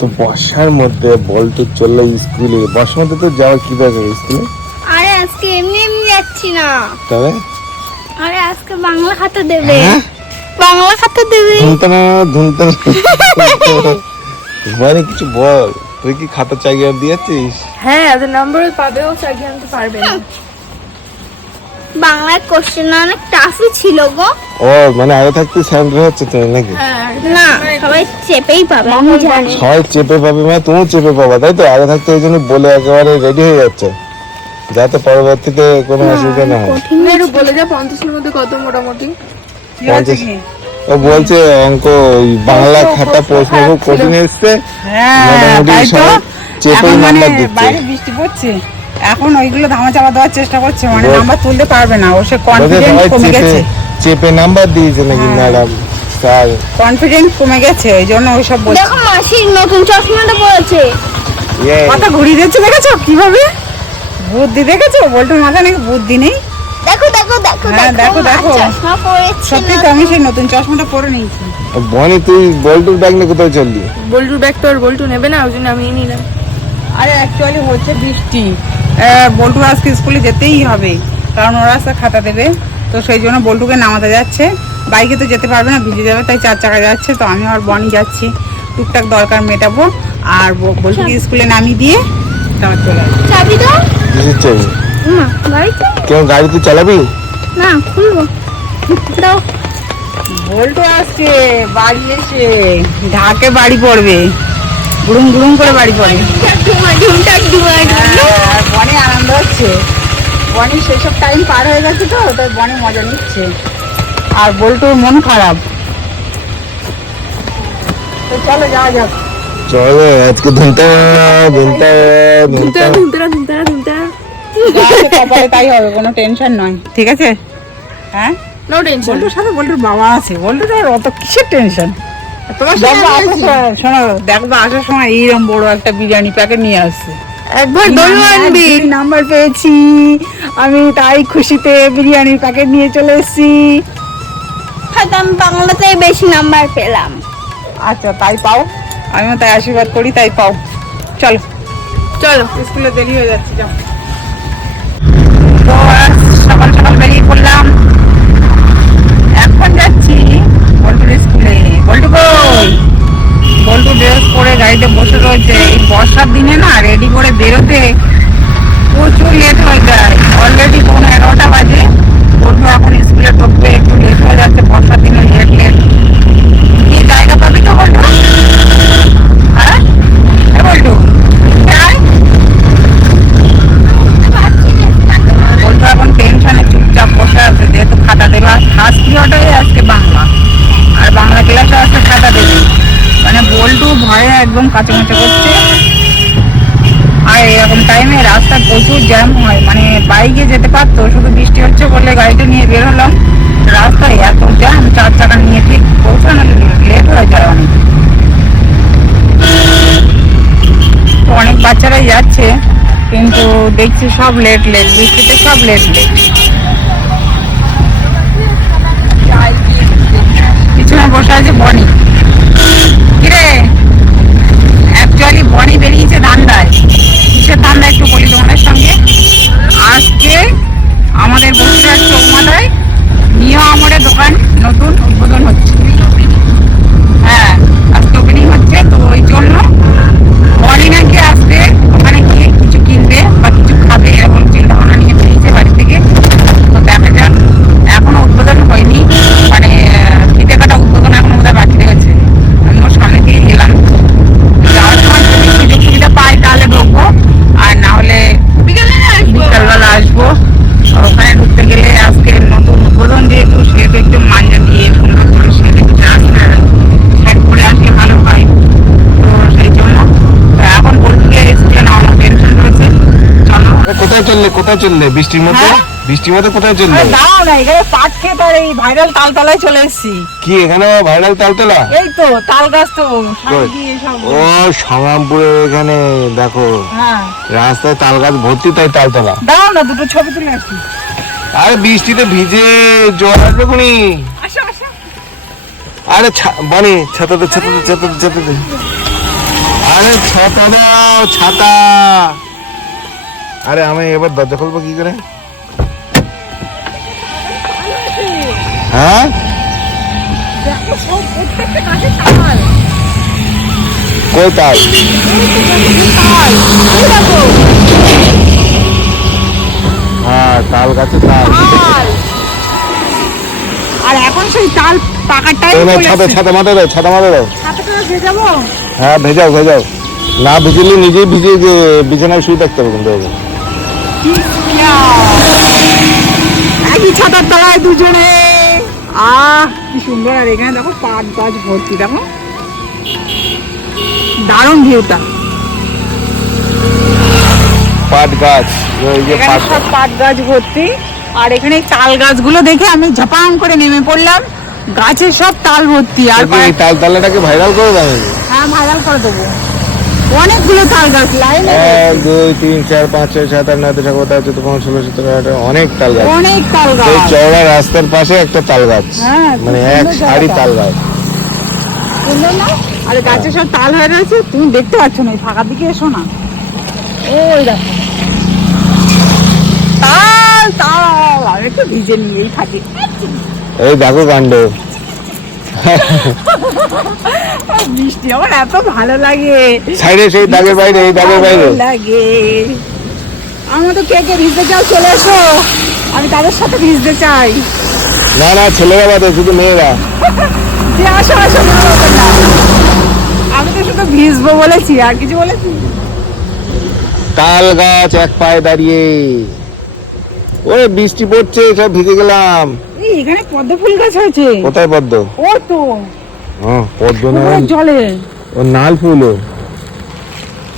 তো বর্ষার মধ্যে বলটু চললে স্কুলে বর্ষার মধ্যে তো যাওয়া কি দরকার স্কুলে? আরে আজকে এমনি এমনি যাচ্ছি না। তবে? আরে আজকে বাংলা খাতা দেবে। হ্যাঁ? বাংলা খাতা দেবে। ধুনতে না ধুনতে না মানে কিছু বল? তুই কি খাতা চাগিয়ে দিয়েছিস? হ্যাঁ এদের নম্বর পাবে ও চাকরি আনতে পারবে না। বাংলার কোশ্চেন অনেক টাফই ছিল গো। ও মানে আগে থাকতে স্যান্ডার হচ্ছে তুমি নাকি? হ্যাঁ না সবাই চেপেই পাবে। আমি জানি। সবাই চেপে পাবে মানে তুমিও চেপে পাবা তাই তো? আগে থাকতে ওই জন্য বলে একেবারে রেডি হয়ে যাচ্ছে। যাতে পরবর্তীতে কোনো অসুবিধা না হয়। কঠিন একটু বলে যা পঞ্চাশের মধ্যে কত মোটামুটি? পঞ্চাশ। ও বলছে অঙ্ক বাংলা খাতা প্রশ্ন খুব কঠিন এসছে। মোটামুটি সব চেপেই মানে নাম্বার দিচ্ছে। বাইরে বৃষ্টি পড়ছে। এখন ওইগুলো ধামা চাপা দেওয়ার চেষ্টা করছে মানে নাম্বার তুলতে পারবে না ও সে কনফিডেন্স কমে গেছে। চেপে নাম্বার দিয়েছে নাকি। Madam sir. কনফিডেন্স কমে গেছে এই জন্য ওইসব বলছে। দেখো মাসির নতুন চশমাটা পড়েছে মাথা ঘুরিয়ে দিচ্ছে দেখেছ কীভাবে? বুদ্ধি দেখেছ? বলটুর মাথা নাকি বুদ্ধি নেই? দেখো দেখো দেখো হ্যাঁ, দেখো, দেখো। চশমা পড়েছে সত্যি তো আমি সেই নতুন চশমাটা পরে নিয়েছি। বনি তুই বল্টুর ব্যাগ নিয়ে কোথায় চললি? বল্টুর ব্যাগ তো আর বল্টু নেবে না ওই জন্য আমি নিলাম। আরে অ্যাকচুয়ালি হচ্ছে বৃষ্টি। বল্টু আজকে স্কুলে যেতেই হবে কারণ ওরা আজকে খাতা দেবে। তো সেই জন্য বল্টুকে নামাতে যাচ্ছে। বাইকে তো যেতে পারবে না ভিজে যাবে তাই চার চাকা যাচ্ছে। তো আমি আর বনি যাচ্ছি। টুকটাক দরকার মেটাবো। আর বল্টুকে স্কুলে নামিয়ে দিয়ে তারপর চলে আসব। চাবি দাও। কিসের চাবি মা গাড়িতে কেউ গাড়ি তুই চালাবি? না খুলবো। দাও। বল্টু আসছে বাড়ি এসে ঢাকে বাড়ি পড়বে। গুড়ুম গুড়ুম করে বাড়ি পড়ে। বনে আনন্দ হচ্ছে। বনি সেসব টাইম পার হয়ে গেছে তো তাই বনে মজা নিচ্ছে। আর বল্টুর মন খারাপ। তো চলো যাওয়া যাক। চলো আজকে ধুনতে ধুনতে ধুনতে কপালে তাই হবে কোনো টেনশন নয়। ঠিক আছে? হ্যাঁ? নো টেনশন বল্টুর সাথে বল্টুর বাবা আছে। বল্টুর আর অত কিসের টেনশন তোমার দেখব আসার সময় শোনো দেখব আসার সময় এইরকম বড় একটা বিরিয়ানি প্যাকেট নিয়ে আসছে। একবার দোলো আনবি নাম্বার পেয়েছি। আমি তাই খুশিতে বিরিয়ানির প্যাকেট নিয়ে চলে এসেছি। হয়তো আমি বাংলাতেই বেশি নাম্বার পেলাম। আচ্ছা তাই পাও। আমিও তাই আশীর্বাদ করি তাই পাও। চলো। চলো। স্কুলে দেরি হয়ে যাচ্ছে যাও। সকাল সকাল বেরিয়ে পড়লাম। এখন যাচ্ছি বল্টুর স্কুলে। বল্টু বল্টু ড্রেস পরে গাড়িতে বসে রয়েছে। এই বর্ষার দিনে না রেডি করে বেরোতে বাচ্চারাই যাচ্ছে কিন্তু দেখছি সব লেট লেট বৃষ্টিতে সব লেট লেট পিছনে বসে আছে বনি। কিরে? অ্যাকচুয়ালি বনি বেরিয়েছে ধান্দায়। কিসের ধান্দা একটু বলি তোমাদের সঙ্গে? আজকে আমাদের বসিরহাট চৌমাথায় নিও আমরের দোকান নতুন উদ্বোধন হচ্ছে। হ্যাঁ আজকে ওপেনিং হচ্ছে, তো ওই জন্য বনি নাকি আসবে কিনবে বা কিছু খাবে এরকম চিন্তা ভাবনা নিয়ে বেরিয়েছে বাড়ি থেকে। তো দেখা যাক, এখনও উদ্বোধন হয়নি। কোথায় চললে? বৃষ্টির মধ্যে? হ্যাঁ? বৃষ্টির মধ্যে কোথায় চললে? দাঁড়াও না এখানে পাট এই ভাইরাল তালতলায় চলে এসেছি। কি এখানে ভাইরাল তালতলা? এই তো তাল গাছ তো ও সংগ্রামপুরে এখানে দেখো। হ্যাঁ। রাস্তায় তাল গাছ ভর্তি তাই তালতলা। দাঁড়াও না দুটো ছবি তুলে আসি আরে বৃষ্টিতে ভিজে জল আসবে কোনি আরে বানি ছাতাতে ছাতাতে ছাতাতে ছাতাতে আরে ছাতা দাও ছাতা। আরে আমি এবার দরজা খুলবো কি করে? হ্যাঁ? কই তাল হ্যাঁ তাল গাছে তাল। আর এখন সেই তাল দাও দাও হ্যাঁ ভেজাও ভেজাও। না ভিজলে নিজেই ভিজে বিছানায় শুয়ে থাকতে হবে কিন্তু। একই ছাতার তলায় দুজনে। আহ কি সুন্দর। আর এখানে দেখো পাট গাছ ভর্তি দেখো। দারুণ ভিউটা পাট গাছ ওই যে সব পাট গাছ ভর্তি। আর এখানে তাল গাছগুলো দেখে আমি ঝপাং করে নেমে পড়লাম। গাছে সব তাল ভর্তি আর তাল তালাটাকে ভাইরাল করে নাকি? হ্যাঁ ভাইরাল করে দেবো। অনেকগুলো তাল গাছ। লাইন এক দুই তিন চার পাঁচ ছয় সাত আট নয় দশ এগারো বারো চোদ্দ পনেরো ষোলো সতেরো আঠারো অনেক তাল গাছ। অনেক তাল এই গাছ চওড়া রাস্তার পাশে একটা তাল গাছ। হ্যাঁ, মানে এক সারি তাল গাছ। সুন্দর না? আর গাছে সব তাল হয়ে রয়েছে তুমি দেখতে পাচ্ছ না এই দিকে এসো না। ওই দেখো। তাল তাল আমি একটু ভিজে নিয়েই থাকি। এই দেখো কাণ্ড। আর বৃষ্টি আমার এত ভালো লাগে। সাইডে সেই দাগের বাইরে এই দাগের বাইরে। লাগে। আমার তো কে কে ভিজতে চাও? চলে এসো। আমি তাদের সাথে ভিজতে চাই। না না ছেলেরা বাদে শুধু মেয়েরা। যে আসো আসো না। আমি তো শুধু ভিজবো বলেছি আর কিছু বলেছি? তাল গাছ এক পায়ে দাঁড়িয়ে। ওই বৃষ্টি পড়ছে সব ভিজে গেলাম। এখানে পদ্ম ফুল গাছ হয়েছে। কোথায় পদ্ম? ও তো। হ্যাঁ পদ্ম না জলে। ও নাল ফুল ও।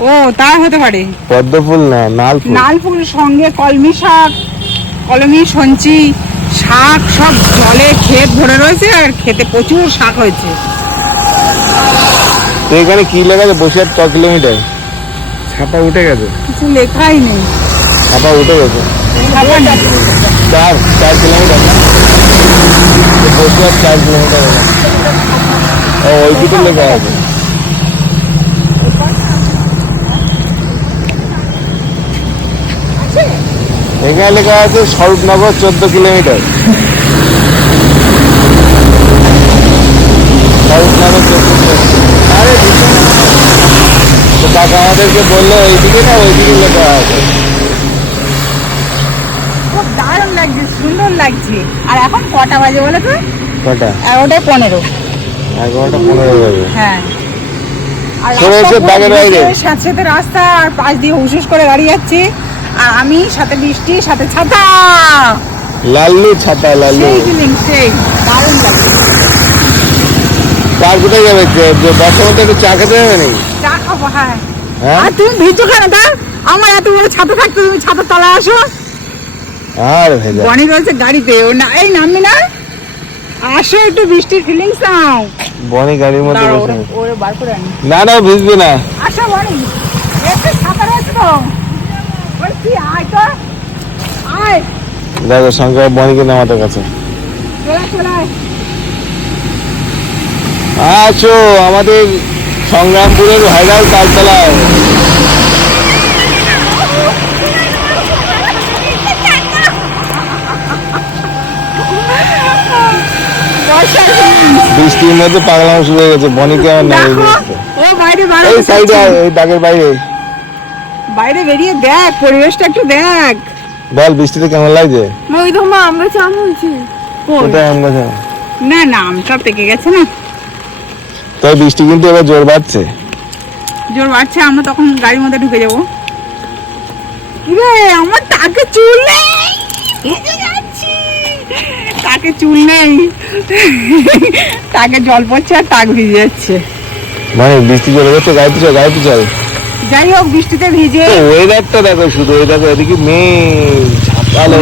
ও তা হতে পারে। পদ্ম ফুল না নাল ফুল। নাল ফুল সঙ্গে কলমি শাক কলমি সঞ্চি শাক সব জলে ক্ষেত ভরে রয়েছে আর খেতে প্রচুর শাক হয়েছে। তো এখানে কি লেখা আছে? বসে ছ কিলোমিটার। ছাপা উঠে গেছে। কিছু লেখাই নেই। ছাপা উঠে গেছে। চার চার কিলোমিটার। না বসে চার কিলোমিটার ও ওই দিকে লেখা আছে এখানে লেখা আছে স্বরূপনগর চোদ্দ কিলোমিটার স্বরূপনগর চোদ্দ কিলোমিটার আমাদেরকে বলল ওইদিকে না ওইদিকে লেখা আছে খুব দারুণ লাগছে সুন্দর লাগছে। আর এখন কটা বাজে বলে তো? কটা? এগারোটায় পনেরো। এগারোটা পনেরো বাজে। হ্যাঁ। রাস্তা সাথে আর পাশ দিয়ে করে গাড়ি যাচ্ছে। আর আমি সাথে বৃষ্টি সাথে ছাতা। লাল্লু ছাতা লাল্লু। সেই ফিলিং সেই। দারুণ লাগছে। কার কোথায় যাবে? মধ্যে একটু চা খেতে যাবে নাকি? চা খাব হ্যাঁ। হ্যাঁ? আর তুমি ভিজছো কেন তা? আমার এত বড় ছাতা থাকতে তুমি ছাতার তলায় আসো। আর ভেজা বনি রয়েছে গাড়িতে ও না এই নামবি না। আসো একটু বৃষ্টির ফিলিংস নাও। বনি গাড়ির মধ্যে বসে ওরে- বার করে আনি। না না ভিজবে না। আসো বনি একটু রয়েছে তো। ওই কি আয় তো আয়। দেখো শঙ্কর বনিকে নামাতে কাছে। আছো আমাদের সংগ্রামপুরের ভাইরাল তালতলায় বর্ষার feelings। বৃষ্টির মধ্যে পাগলাম শুরু হয়ে গেছে। বনিকে আমার ও বাইরে এই সাইডে এই দাগের বাইরে। বাইরে বেরিয়ে দেখ পরিবেশটা একটু দেখ। বল বৃষ্টিতে কেমন লাগছে? ওই মা আমরা চা বলছি। কোথায় না না আম সব পেকে গেছে না। তবে বৃষ্টি কিন্তু এবার জোর বাড়ছে। জোর বাড়ছে আমরা তখন গাড়ির মধ্যে ঢুকে যাব। কিরে আমার টাকে চুল নেই। টাকে চুল নেই। তাকে জল পড়ছে আর তাক ভিজে যাচ্ছে। মানে বৃষ্টি চলে যাচ্ছে গাড়িতে চল গাড়িতে চল। যাই হোক বৃষ্টিতে ভিজে। ওয়েদারটা দেখো শুধু ওই দেখো এদিকে মেঘ ঝাঁকালো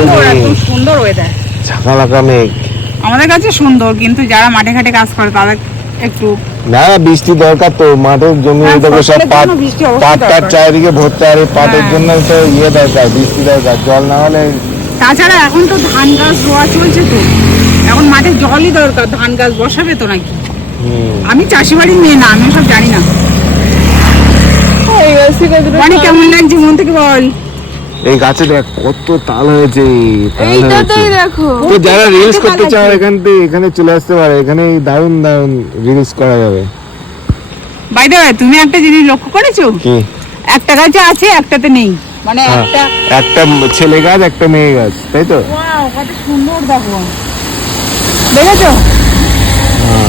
সুন্দর, ওয়েদার ঝাঁকালাকা মেঘ। আমাদের কাছে সুন্দর কিন্তু যারা মাঠে ঘাটে কাজ করে তাদের একটু না বৃষ্টি দরকার তো মাঠের জমি দেখো সব পাট পাট চারিদিকে ভরতে আর পাটের হ্যাঁ। জন্য তো ইয়ে দরকার বৃষ্টি দরকার জল না হলে তাছাড়া এখন তো ধান গাছ রোয়া চলছে তো। এখন মাঠে জলই দরকার ধান গাছ বসাবে তো নাকি? আমি চাষি বাড়ির মেয়ে না আমি সব জানি না। থেকে দুটো কেমন লাগছে মন থেকে বল। এই গাছে দেখ কত তাল হয়েছে এইটাতেই দেখো। তো যারা রিলস করতে চাও এখান থেকে এখানে চলে আসতে পারে এখানে দারুণ দারুণ রিলস করা যাবে। বাই দ্য তুমি একটা জিনিস লক্ষ্য করেছ? একটা গাছে আছে একটাতে নেই। মানে হ্যাঁ, একটা একটা ছেলে গাছ একটা মেয়ে গাছ তাই তো? ওয়াও কত সুন্দর দেখো দেখেছ?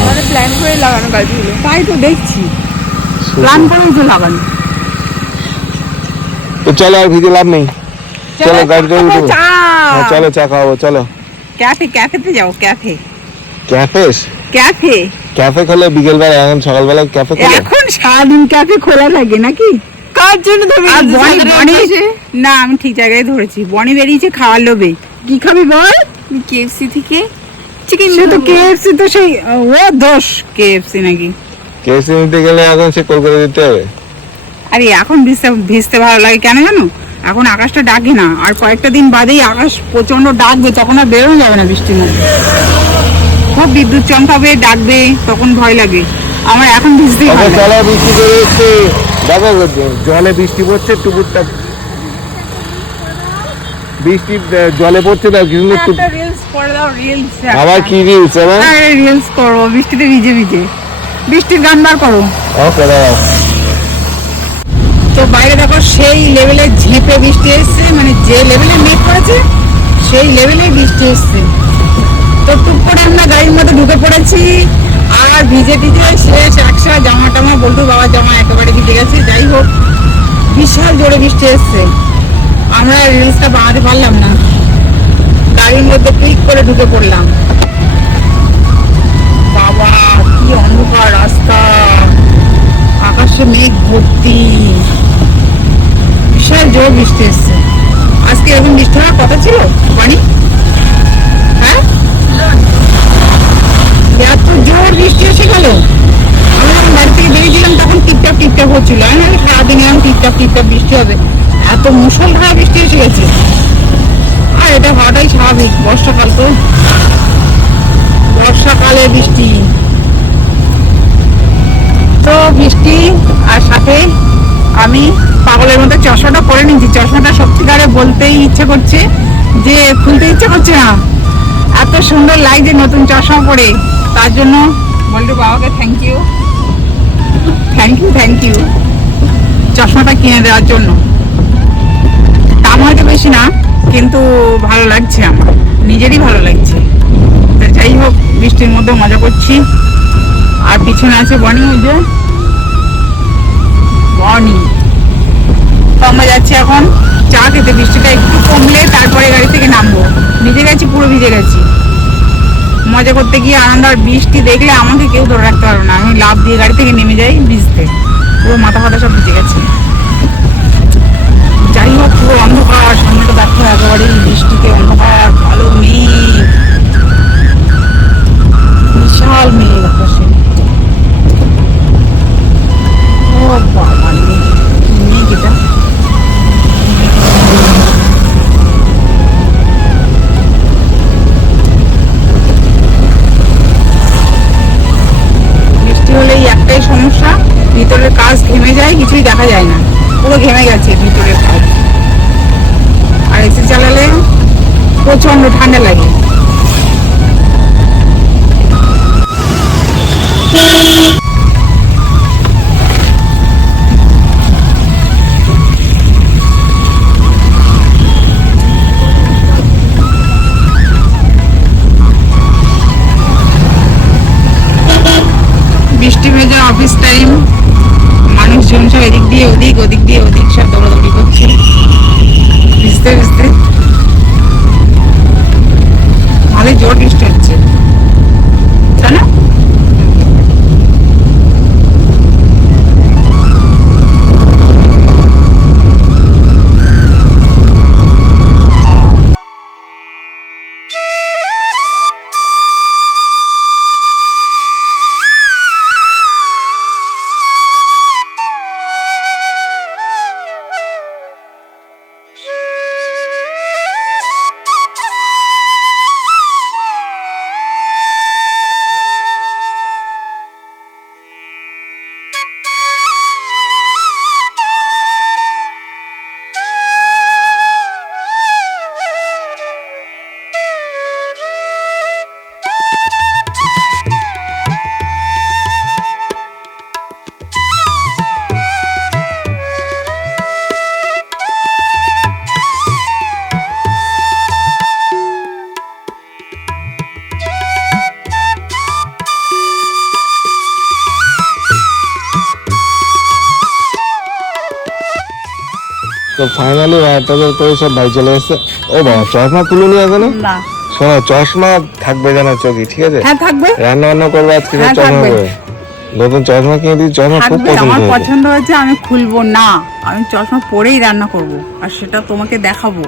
মানে প্ল্যান করে লাগানো গাছগুলো। তাই তো দেখছি। প্ল্যান করেই তো লাগানো। তো চলো আর ভিডিও লাভ নেই। চলো গাড়িতে উঠো চা। হ্যাঁ চলো চা খাওয়াবো চলো। ক্যাফে ক্যাফেতে যাও ক্যাফে ক্যাফে ক্যাফে ক্যাফে খোলে বিকেলবেলা এখন সকালবেলা ক্যাফে খোলে? এখন সারাদিন ক্যাফে খোলা থাকে নাকি? কার জন্য তুমি আর বনি বনি না আমি ঠিক জায়গায় ধরেছি। বনি বেরিয়েছে খাওয়ার লোভে। কি খাবি বল? কেএফসি থেকে চিকেন সে তো কেএফসি তো সেই ও দোষ। কেএফসি নাকি? কেএফসি নিতে গেলে এখন সে কলকাতা দিতে হবে। আরে এখন ভিজতে ভিজতে ভালো লাগে। কেন জানো? এখন আকাশটা ডাকে না। আর কয়েকটা দিন বাদেই আকাশ প্রচণ্ড ডাকবে তখন আর বেরোনো যাবে না বৃষ্টির মধ্যে। খুব বিদ্যুৎ চমকাবে ডাকবে তখন ভয় লাগে। আমার এখন লাগে। চলো বৃষ্টি করে এসছে দেখো জলে বৃষ্টি পড়ছে টুকুরটা বৃষ্টি জলে পড়ছে কিন্তু রিলস করে দাও রিলস আবার কি রিলস আবার? রিলস করো বৃষ্টিতে ভিজে ভিজে। বৃষ্টির গান বার করো। ওকে দাঁড়াও। তো বাইরে দেখো সেই লেভেলে ঝেঁপে বৃষ্টি এসছে মানে যে লেভেলে মেঘ করেছে সেই লেভেলে বৃষ্টি এসছে। তো টুক করে আমরা গাড়ির মধ্যে ঢুকে পড়েছি। আর ভিজে ভিজে শেষ একসা জামা টামা বলটু বাবার জামা একেবারে ভিজে গেছে, যাই হোক, বিশাল জোরে বৃষ্টি এসছে। আমরা রিলসটা বানাতে পারলাম না। গাড়ির মধ্যে ক্লিক করে ঢুকে পড়লাম। বাবা, কি অন্ধকার রাস্তা। আকাশে মেঘ ভর্তি। বিশাল জোর বৃষ্টি এসছে। আজকে এরকম বৃষ্টি হওয়ার কথা ছিল? পানি হ্যাঁ আমি তো বৃষ্টি, আর সাথে আমি পাগলের মতো চশমাটা পরে নিয়েছি। চশমাটা সত্যিকারে বলতেই ইচ্ছে করছে যে খুলতে ইচ্ছে করছে না। এত সুন্দর লাগছে নতুন চশমা পরে। তার জন্য বলটু বাবাকে thank you thank you thank you চশমাটা কিনে দেওয়ার জন্য। দাম হয়তো বেশি না, কিন্তু ভালো লাগছে আমার। নিজেরই ভালো লাগছে। তো যাই হোক, বৃষ্টির মধ্যে মজা করছি। আর পিছনে আছে বনি, ওই যে। বনি। তো আমরা যাচ্ছি এখন। চা খেতে বৃষ্টিটা একটু কমলে তারপরে গাড়ি থেকে নামবো। ভিজে গেছি, পুরো ভিজে গেছি। মজা করতে গিয়ে আনন্দ আর বৃষ্টি দেখলে আমাকে কেউ ধরে রাখতে পারবে না। আমি লাভ দিয়ে গাড়ি থেকে নেমে যাই ভিজতে পুরো মাথা ফাতা সব ভিজে গেছে। যাই হোক, পুরো অন্ধকার সামনে তো দেখো, একেবারেই বৃষ্টিতে অন্ধকার। এদিক দিয়ে ওদিক ওদিক দিয়ে ওদিক সব তো ফাইনালি হাজার করে সব ভাই চলে এসছে ও বাবা চশমা তুলে নিয়ে এখনও না? শোনো চশমা থাকবে চোখে ঠিক আছে? হ্যাঁ থাকবে। রান্না বান্না করবে আজকে হ্যাঁ, চশমা নতুন চশমা কিনে দিই চশমা খুব পছন্দ আমার পছন্দ হয়েছে আমি খুলবো না। আমি চশমা পরেই রান্না করব আর সেটা তোমাকে দেখাবো।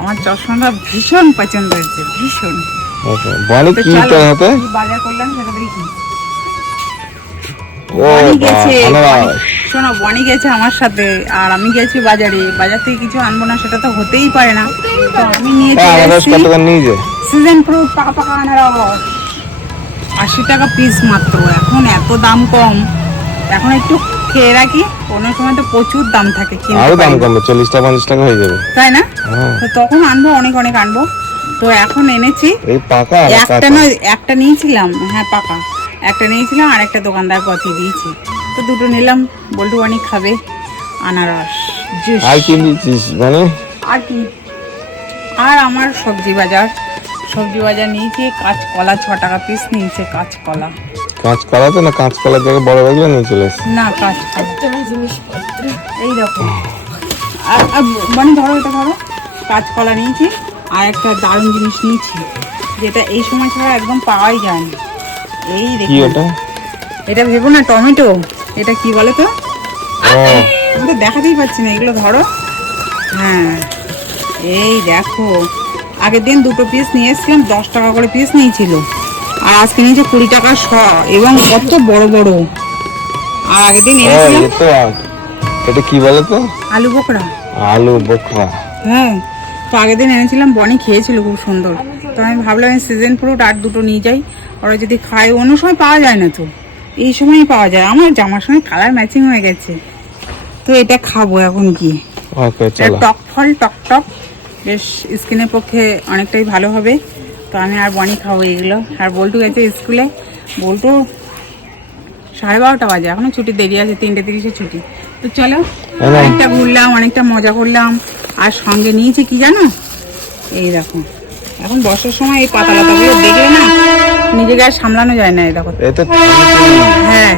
আমার চশমাটা ভীষণ পছন্দ হয়েছে ভীষণ। বনি কি চলো, তোর হাতে? বাজার করলাম সেটা দেখি। বনি গেছে শোনো বনি গেছে আমার সাথে আর আমি গেছি বাজারে। বাজার থেকে কিছু আনব না সেটা তো হতেই পারে না। তো আমি নিয়ে হ্যাঁ, চলে এসেছি। সিজন পাকা আনারস আশি টাকা পিস মাত্র। এখন এত দাম কম। এখন একটু খেয়ে রাখি। কোনো সময় তো প্রচুর দাম থাকে কিনতে আরও দাম কমবে চল্লিশ টাকা পঞ্চাশ টাকা হয়ে যাবে। তাই না? হ্যাঁ। তো তখন আনব অনেক অনেক আনব। তো এখন এনেছি। একটা নয় একটা নিয়েছিলাম। হ্যাঁ পাকা। একটা নিয়েছিলাম আর একটা দোকানদার কত দিয়েছি। তো দুটো নিলাম বল্টু অনেক খাবে আনারস জুস। আর কি মানে? আর কি? আর আমার সবজি বাজার। সবজি বাজার নিয়েছি কাঁচকলা ছ টাকা পিস নিয়েছে কাঁচকলা। কাঁচকলা তো না কাঁচকলা থেকে বড় বেগুলো নিয়ে চলে না কাঁচকলা। এইরকম আর আর মানে ধরো এটা ধরো কাঁচকলা নিয়েছি আর একটা দারুণ জিনিস নিয়েছি যেটা এই সময় ছাড়া একদম পাওয়াই যায় না। এই দেখি ওটা এটা? ভেবো না টমেটো। এটা কি বলে তো? আমি তো দেখাতেই পাচ্ছি না এগুলো ধরো। হ্যাঁ এই দেখো। আগের দিন দুটো পিস নিয়ে এসেছিলাম দশ টাকা করে পিস নিয়েছিল। আর আজকে নিয়েছে কুড়ি টাকা শ এবং কত বড় বড়। আর আগের দিন এনেছিলাম এটা কি বলে তো? আলু বোকরা। আলু বোখরা হ্যাঁ তো আগের দিন এনেছিলাম বনি খেয়েছিল খুব সুন্দর। তো আমি ভাবলাম সিজন ফ্রুট আর দুটো নিয়ে যাই। ওরা যদি খায় অন্য সময় পাওয়া যায় না তো। এই সময়ই পাওয়া যায়। আমার জামার সঙ্গে কালার ম্যাচিং হয়ে গেছে। তো এটা খাব এখন কি? টক ফল টক টক। বেশ স্কিনের পক্ষে অনেকটাই ভালো হবে। তো আমি আর বনি খাব এগুলো। আর বল্টু গেছে স্কুলে। বল্টু সাড়ে বারোটা বাজে। এখনও ছুটি দেরি আছে তিনটে তিরিশে ছুটি। তো চলো। অনেকটা ঘুরলাম অনেকটা মজা করলাম। আর সঙ্গে নিয়েছে কি জানো? এই দেখো। এখন বর্ষার সময় এই পাতা লতাগুলো দেখলে না নিজেকে আর সামলানো যায় না এই দেখো। এটা হ্যাঁ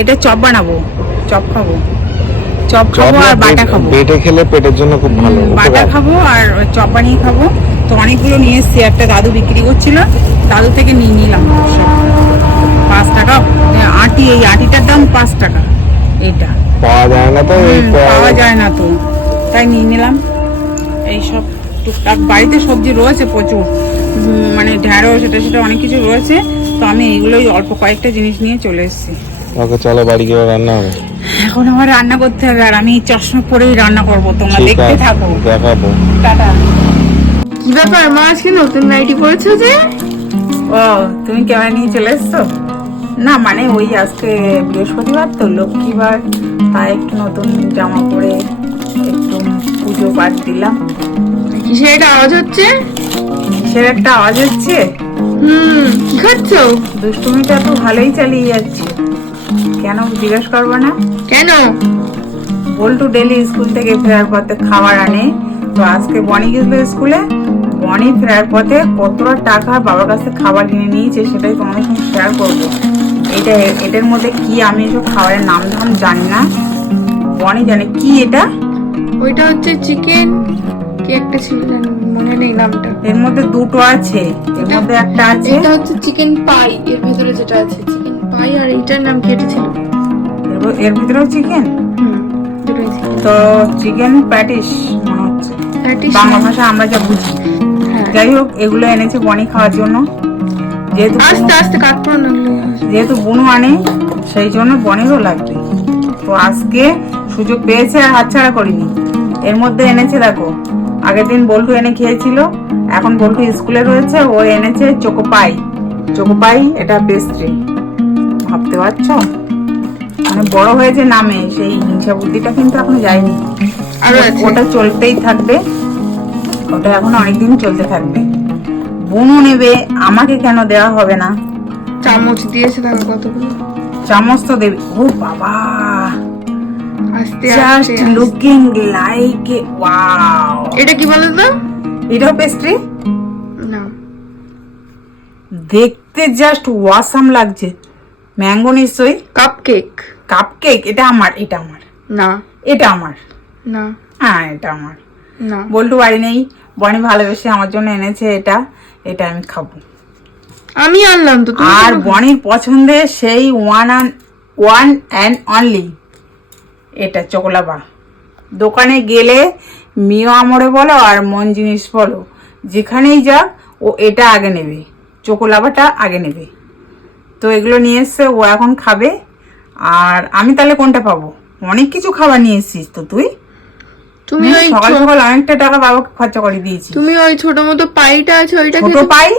এটা চপ বানাবো চপ খাব। চপ খাব আর বাটা খাব। পেটে খেলে পেটের জন্য খুব ভালো বাটা খাব আর চপ বানিয়ে খাব। তো অনেকগুলো নিয়ে এসছি একটা দাদু বিক্রি করছিল দাদু থেকে নিয়ে নিলাম পাঁচ টাকা আটি এই আটিটার দাম পাঁচ টাকা এটা। পাওয়া যায় না তো পাওয়া যায় না। তো। তাই নিয়ে নিলাম এইসব টুকটাক বাড়িতে সবজি রয়েছে প্রচুর। মানে ঢ্যাঁড়স সেটা সেটা অনেক কিছু রয়েছে। তো আমি এইগুলোই অল্প কয়েকটা জিনিস নিয়ে চলে এসেছি। ওকে চলো বাড়ি গিয়ে রান্না হবে। এখন আমার রান্না করতে হবে আর আমি চশমা পরেই রান্না করব। তোমরা দেখতে থাকো। দেখাবো। টাটা। কি ব্যাপার মা আজকে নতুন নাইটি পরেছো যে? ও তুমি ক্যামেরা নিয়ে চলে এসছো? না মানে ওই আজকে বৃহস্পতিবার তো লক্ষ্মীবার। তাই একটু নতুন জামা পরে একটু পুজো পাঠ দিলাম। কিসের একটা আওয়াজ হচ্ছে? কিসের একটা আওয়াজ হচ্ছে? হুম কি খাচ্ছো? দুষ্টুমিটা তো ভালোই চালিয়ে যাচ্ছে। কেন জিজ্ঞেস করব না? কেন? বল্টু ডেলি স্কুল থেকে ফেরার পথে খাবার আনে। তো আজকে বনি গেছিল স্কুলে। বনি ফেরার পথে কতটা টাকা বাবার কাছে খাবার কিনে নিয়েছে সেটাই তোমাদের সঙ্গে শেয়ার করব। এটা এটার মধ্যে কি আমি এসব খাবারের নাম ধাম জানি না। বনি জানে কি এটা? ওইটা হচ্ছে চিকেন কি একটা ছিল মনে নেই নামটা। এর মধ্যে দুটো আছে এর মধ্যে একটা আছে। এটা হচ্ছে চিকেন পাই এর ভেতরে যেটা আছে চিকেন পাই আর এইটার নাম কি এটা ছিল? এর- ভিতরেও চিকেন? তো চিকেন প্যাটিস মনে হচ্ছে। বাংলা ভাষা আমরা যা বুঝি। হ্যাঁ। যাই হোক এগুলো এনেছে বনি খাওয়ার জন্য। যেহেতু আস্তে আস্তে কাট যেহেতু বুনু আনে সেই জন্য বনেরও লাগবে। তো আজকে সুযোগ পেয়েছে আর হাতছাড়া করিনি। এর মধ্যে এনেছে দেখো আগের দিন বল্টু এনে খেয়েছিল এখন বল্টু স্কুলে রয়েছে ও এনেছে চোকোপাই। চোকোপাই এটা পেস্ট্রি। ভাবতে পারছ? মানে বড় হয়েছে নামে সেই হিংসা বুদ্ধিটা কিন্তু এখনও যায়নি। আরও ওটা চলতেই থাকবে। ওটা এখন অনেকদিন চলতে থাকবে। বুনু নেবে আমাকে কেন দেওয়া হবে না? চামচ দিয়েছে দেখো কতগুলো? চামচ তো দেবে। ও বাবা! জাস্ট লুকিং লাইক ওয়াও এটা কি বলো তো? এটাও পেস্ট্রি না। দেখতে জাস্ট ওয়াসাম লাগছে। ম্যাঙ্গো নিশ্চয়ই? কাপ কেক কাপ কেক এটা আমার এটা আমার। না। এটা আমার। না। হ্যাঁ এটা আমার। না। বল্টু বাড়ি নেই। বনি ভালোবেসে আমার জন্য এনেছে এটা। এটা আমি খাব। আমি আনলাম তো আর? বনির পছন্দের সেই one and one and only এটা চকলাবা। দোকানে গেলে মিও আমরে বলো আর মন জিনিস বলো। যেখানেই যাক ও এটা আগে নেবে। চকোলাবাটা আগে নেবে। তো এগুলো নিয়ে এসছে ও এখন খাবে। আর আমি তাহলে কোনটা পাবো? অনেক কিছু খাবার নিয়ে এসছিস তো তুই। তুমি ওই সকাল সকাল অনেকটা টাকা বাবাকে খরচা করে দিয়েছি তুমি ওই ছোট মতো পাইটা আছে ওইটা ছোট পাই?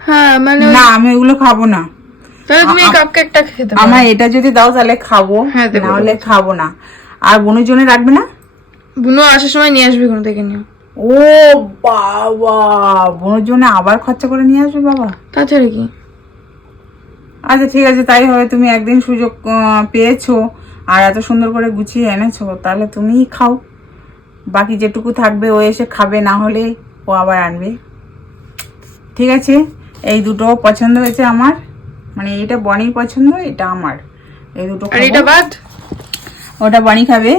হ্যাঁ মানে না আমি ওগুলো খাব না। তাহলে তুমি এই কাপকেকটা খেতে পারো আমার এটা যদি দাও তাহলে খাব হ্যাঁ, না হলে খাব না। আর বনুর জন্য রাখবে না? বুনো আসার সময় নিয়ে আসবে কোনো থেকে নিও। ও বাবা বনুর জন্য আবার খরচা করে নিয়ে আসবে বাবা? তাছাড়া কি? আচ্ছা ঠিক আছে তাই হবে তুমি একদিন সুযোগ পেয়েছ আর এত সুন্দর করে গুছিয়ে এনেছো তাহলে তুমিই খাও। বাকি যেটুকু থাকবে ও এসে খাবে না হলে ও আবার আনবে। ঠিক আছে এই দুটো পছন্দ হয়েছে আমার। মানে এটা বনির পছন্দ এটা আমার। এই দুটো আর এটা বাদ? ওটা বানি খাবে।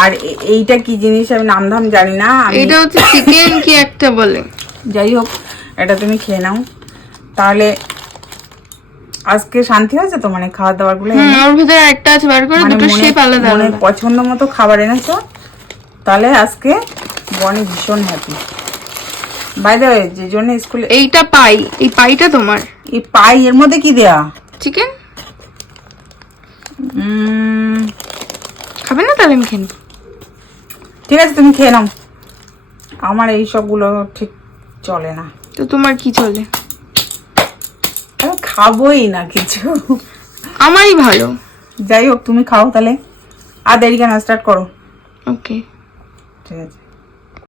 আর এইটা কি জিনিস আমি নাম ধাম জানি না এটা হচ্ছে চিকেন কি একটা বলে? যাই হোক এটা তুমি খেয়ে নাও। তাহলে আজকে শান্তি হয়েছে তো? মানে খাওয়া দাওয়ারগুলো হুম ওর ভিতরে একটা আছে বার করে মানে দুটো শেপ আলাদা পছন্দ মতো খাবার এনেছো। তাহলে আজকে বনি ভীষণ হ্যাপি বাই দ্য ওয়ে যে জন্য স্কুলে এইটা পাই এই পাইটা তোমার? এই পাই এর মধ্যে কি দেয়া? চিকেন খাবে না তাহলে আমি খেয়ে ঠিক আছে তুমি খেয়ে নাও। আমার এই সবগুলো ঠিক চলে না। তো তোমার কি চলে? আমি খাবোই না কিছু। আমারই ভালো। যাই হোক তুমি খাও তাহলে। আর দেরি কেন স্টার্ট করো। ওকে ঠিক আছে।